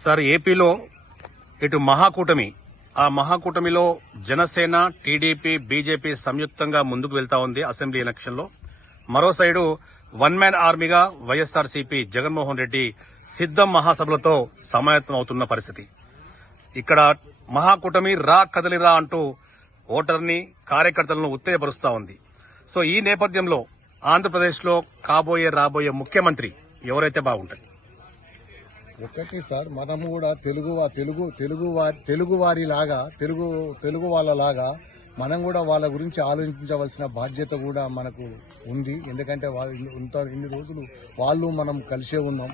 Sir, ఏపీలో ఇటు మహాకూటమి, ఆ మహాకూటమిలో జనసేన, టీడీపీ, బీజేపీ సంయుక్తంగా ముందుకు వెళ్తా ఉంది అసెంబ్లీ ఎలక్షన్ లో. మరో సైడు వన్ మ్యాన్ ఆర్మీగా వైఎస్ఆర్సీపీ జగన్మోహన్ రెడ్డి సిద్దం మహాసభలతో సమాయత్తం అవుతున్న పరిస్థితి. ఇక్కడ మహాకూటమి రా కదలిరా అంటూ ఓటర్ని, కార్యకర్తలను ఉత్తేజపరుస్తా ఉంది. సో ఈ నేపథ్యంలో ఆంధ్రప్రదేశ్లో రాబోయే ముఖ్యమంత్రి ఎవరైతే బాగుంటుంది? ఒకటి సార్, మనము కూడా తెలుగు వాళ్ళలాగా మనం కూడా వాళ్ళ గురించి ఆలోచించవలసిన బాధ్యత కూడా మనకు ఉంది. ఎందుకంటే ఇన్ని రోజులు వాళ్ళు మనం కలిసే ఉన్నాం.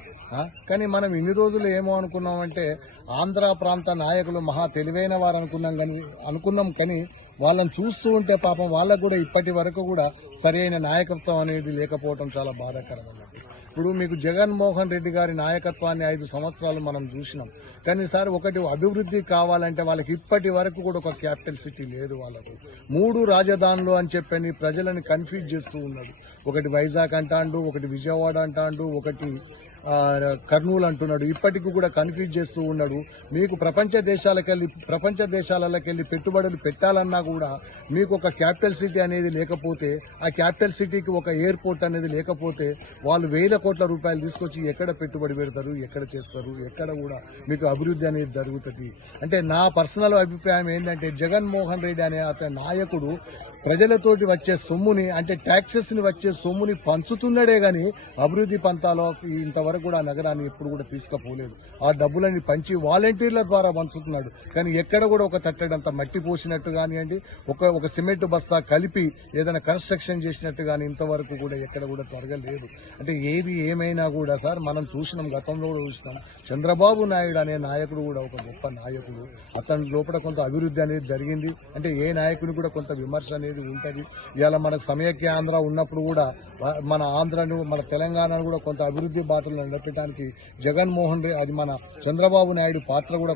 కానీ మనం ఇన్ని రోజులు ఏమో అనుకున్నామంటే ఆంధ్ర ప్రాంత నాయకులు మహా తెలివైన వారు అనుకున్నాం కానీ వాళ్ళని చూస్తూ ఉంటే పాపం వాళ్ళకు కూడా ఇప్పటి వరకు కూడా సరైన నాయకత్వం అనేది లేకపోవడం చాలా బాధాకరం. ఇప్పుడు మీకు జగన్మోహన్ రెడ్డి గారి నాయకత్వాన్ని 5 సంవత్సరాలు మనం చూసినాం. కానీ సార్, ఒకటి అభివృద్ధి కావాలంటే వాళ్ళకి ఇప్పటి వరకు కూడా ఒక క్యాపిటల్ సిటీ లేదు. వాళ్ళకు 3 రాజధానులు అని చెప్పని ప్రజలను కన్ఫ్యూజ్ చేస్తూ ఉన్నాడు. ఒకటి వైజాగ్ అంటాడు, ఒకటి విజయవాడ అంటాడు, ఒకటి కర్నూలు అంటున్నాడు. ఇప్పటికీ కూడా కన్ఫ్యూజ్ చేస్తూ ఉన్నాడు. మీకు ప్రపంచ దేశాలకెళ్లి పెట్టుబడులు పెట్టాలన్నా కూడా మీకు ఒక క్యాపిటల్ సిటీ అనేది లేకపోతే, ఆ క్యాపిటల్ సిటీకి ఒక ఎయిర్పోర్ట్ అనేది లేకపోతే వాళ్ళు 1000 కోట్ల రూపాయలు తీసుకొచ్చి ఎక్కడ పెట్టుబడి పెడతారు, ఎక్కడ చేస్తారు, ఎక్కడ కూడా మీకు అభివృద్ధి అనేది జరుగుతుంది. అంటే నా పర్సనల్ అభిప్రాయం ఏంటంటే జగన్మోహన్ రెడ్డి అనే అతని నాయకుడు ప్రజలతోటి వచ్చే సొమ్ముని, అంటే ట్యాక్సెస్ ని వచ్చే సొమ్ముని పంచుతున్నాడే గాని అభివృద్ధి పంతాలో ఇంతవరకు కూడా నగరాన్ని ఎప్పుడు కూడా తీసుకుపోలేదు. ఆ డబ్బులని పంచి వాలంటీర్ల ద్వారా పంచుతున్నాడు. కానీ ఎక్కడ కూడా ఒక తట్టడంత మట్టి పోసినట్టు కానివ్వండి, ఒక సిమెంట్ బస్తా కలిపి ఏదైనా కన్స్ట్రక్షన్ చేసినట్టు కానీ ఇంతవరకు కూడా ఎక్కడ కూడా జరగలేదు. అంటే ఏది ఏమైనా కూడా సార్, మనం చూసినాం, గతంలో కూడా చూసినాం. చంద్రబాబు నాయుడు అనే నాయకుడు కూడా ఒక గొప్ప నాయకుడు. అతని లోపల కొంత అభివృద్ధి అనేది జరిగింది. అంటే ఏ నాయకుని కూడా కొంత విమర్శ అనేది ఉంటుంది. ఇవాళ మనకు సమైక్య ఆంధ్ర ఉన్నప్పుడు కూడా మన ఆంధ్రను, మన తెలంగాణను కూడా కొంత అభివృద్ధి బాటలు నడిపడానికి జగన్మోహన్ రెడ్డి, అది మన చంద్రబాబు నాయుడు పాత్ర కూడా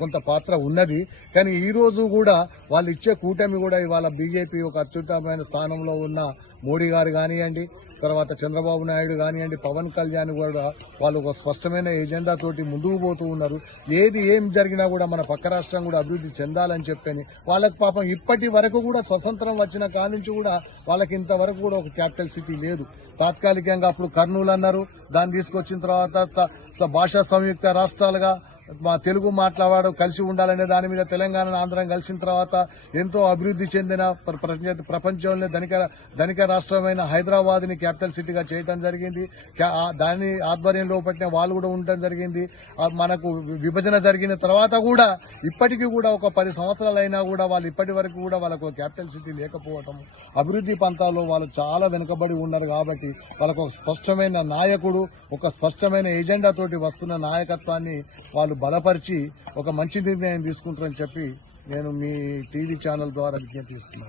కొంత పాత్ర ఉన్నది. కానీ ఈ రోజు కూడా వాళ్ళు ఇచ్చే కూటమి కూడా ఇవాళ బీజేపీ ఒక అత్యుత్తమైన స్థానంలో ఉన్న మోడీ గారు కానివ్వండి, తర్వాత చంద్రబాబు నాయుడు కానివ్వండి, పవన్ కళ్యాణ్ కూడా వాళ్ళు ఒక స్పష్టమైన ఎజెండా తోటి ముందుకు పోతూ ఉన్నారు. ఏం జరిగినా కూడా మన పక్క రాష్ట్రం కూడా అభివృద్ధి చెందాలని చెప్పని వాళ్ళకి పాపం ఇప్పటి వరకు కూడా స్వతంత్రం వచ్చిన కాడి నుంచి కూడా వాళ్ళకి ఇంతవరకు కూడా ఒక క్యాపిటల్ సిటీ లేదు. తాత్కాలికంగా అప్పుడు కర్నూలు అన్నారు, దాన్ని తీసుకొచ్చిన తర్వాత భాషా సంయుక్త రాష్ట్రాలుగా మా తెలుగు మాట్లాడాడు కలిసి ఉండాలనే దాని మీద తెలంగాణ, ఆంధ్రం కలిసిన తర్వాత ఎంతో అభివృద్ధి చెందిన ప్రపంచంలో ధనిక రాష్ట్రమైన హైదరాబాద్ ని క్యాపిటల్ సిటీగా చేయడం జరిగింది. దాని ఆధ్వర్యంలో పట్టిన వాళ్ళు కూడా ఉండటం జరిగింది. మనకు విభజన జరిగిన తర్వాత కూడా ఇప్పటికీ కూడా ఒక 10 సంవత్సరాలైనా కూడా వాళ్ళు ఇప్పటి వరకు కూడా వాళ్ళకు క్యాపిటల్ సిటీ లేకపోవటం, అభివృద్ధి పంతాల్లో వాళ్ళు చాలా వెనుకబడి ఉన్నారు. కాబట్టి వాళ్ళకు ఒక స్పష్టమైన నాయకుడు, ఒక స్పష్టమైన ఎజెండా తోటి వస్తున్న నాయకత్వాన్ని వాళ్ళు బలపరిచి ఒక మంచి నిర్ణయం తీసుకుంటారని చెప్పి నేను మీ టీవీ ఛానల్ ద్వారా విజ్ఞప్తి చేస్తున్నాను.